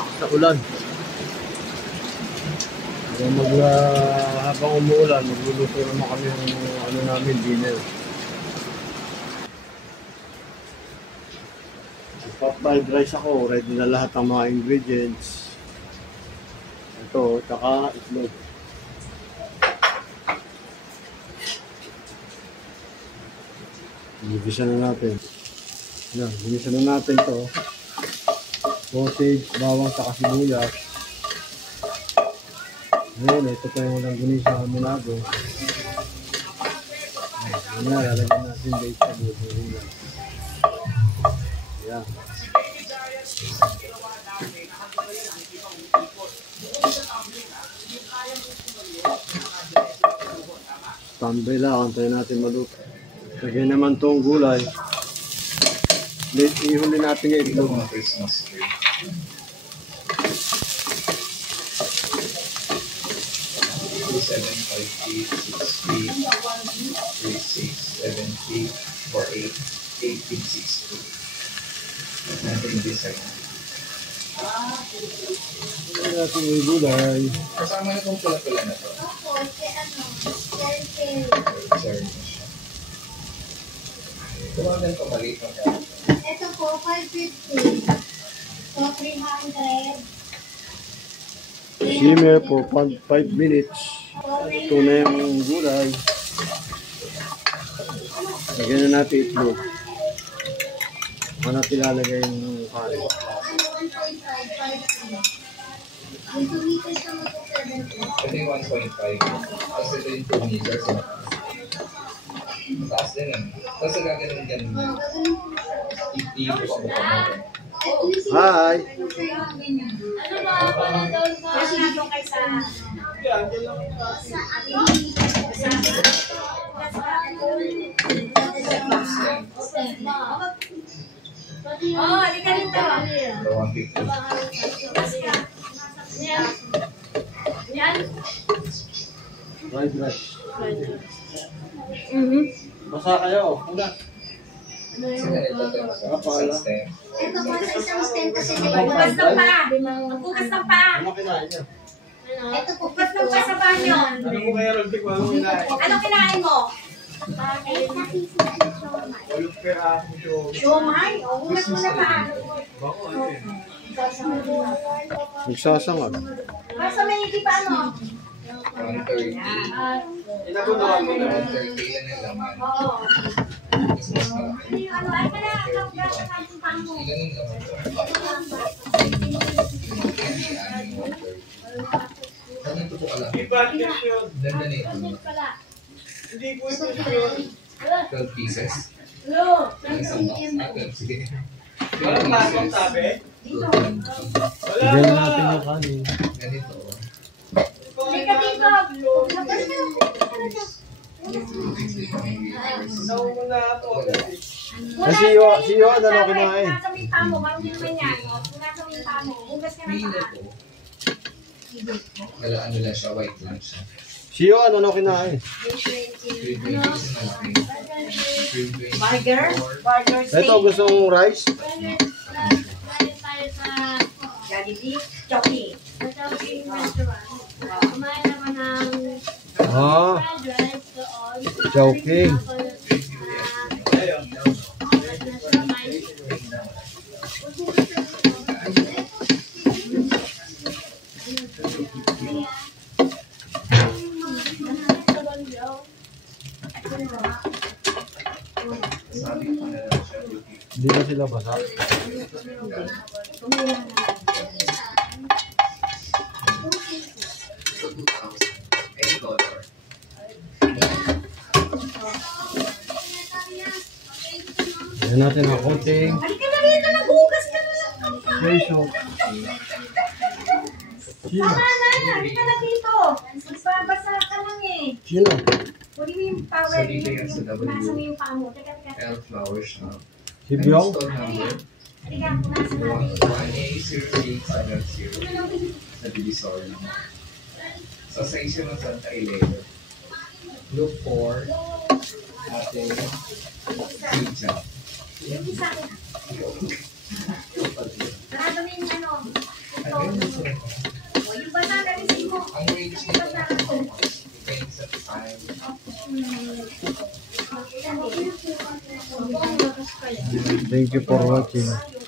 lakas na ulan. Habang umuulan, magluluto naman kami ng namin, dinner. Pot fried rice ako, ready na lahat ng mga ingredients. Ito, tsaka itlog. Gigisa na natin. Yan, gigisa na natin to. Sausage, bawang, saka sibuyas. Ngayon, ito pa yung langgunisa munado. Yan, lalagyan natin vegetable. Yan. Tambay lang, antayin natin maluto. Lagyan naman tong gulay. Ihuli natin yung itlog. Christmas tree. 750, 60, 36, 70, 48, 18, 60. Natin yung design. Lagyan natin yung gulay. Kasama na itong pula-pula na ito. Sorry na siya. Tumagan ito maliit. Ito po, 550. So, 300. Simmer for 5 minutes. Ito na yung gulay. Lagyan na natin itlog. Saka natin lalagay yung kanin. Ito yung 1.5. Tapos ito yung 2 meters. Mataas din yan. Tapos gaganon-ganon yan. Iipo ako pa mo. Hi! Oh, halika rito. Ito 150. Yan. Fried rice. Basa kayo. Una. Sige, ito ito. Ito po sa isang stand kasi magbukas ng paa. Magbukas ng paa. Ano kinain niya? Ito po, bukas ng paa sa banyo. Ano mo kaya rin? Ano kinain? Ano kinain mo? Walang pera ako siyo. Siomay? O, ulat mo na paa. Bako ano yun? Nagsasangag. Basta may hindi pa ano? 130. Inagunawan mo na. 130 yan yung laman. Oo. Mas mas malaki. Ano, ay ka na, kapag sa ating paa mo. Ilan yung laman ito? Saan ito po pala? Ibadget yun. Ganda na ito. Hindi ko ito yun. 12 pieces. Hello. Isang box natin. Sige. Walang pasok sabi? Wala Lagyan na. natin yung kanin. Ganito. Halika dito. Labas na. Nauna ito. Wala Si Yohan, ano kinain? Nasa may paa mo, marunong naman yan. Nasa may paa mo, hugas ka ng Pila paa. po. Wala ano lang siya, white lang siya. Si Yohan, ano kinain? 320 kasi malaki. 320. Burger? Burger steak? Ito, gusto mong rice? Jollibee? Chowking? Kumain naman ng fried rice doon. Chowking. Hindi na sila basa. Yan natin ang konting Halika na rito, naghugas ka na lang. queso. Sino? Tama na, halika na dito. Magbabasa ka lang eh. Sino? Huli mo yung power. So, dito yan sa W. Nasa mo yung paa mo. Teka. L Flower Shop. Si Byong? Store number Halika, nasa natin. 1A03870 sa Divisoria. Sa section ng Santa Elena. Look for ating pizza. Yung isa. Nakagawin ano. Ito. Ayun yung sila. O, yung banana rin mo. Ang range nito na depends sa time. Thank you for watching.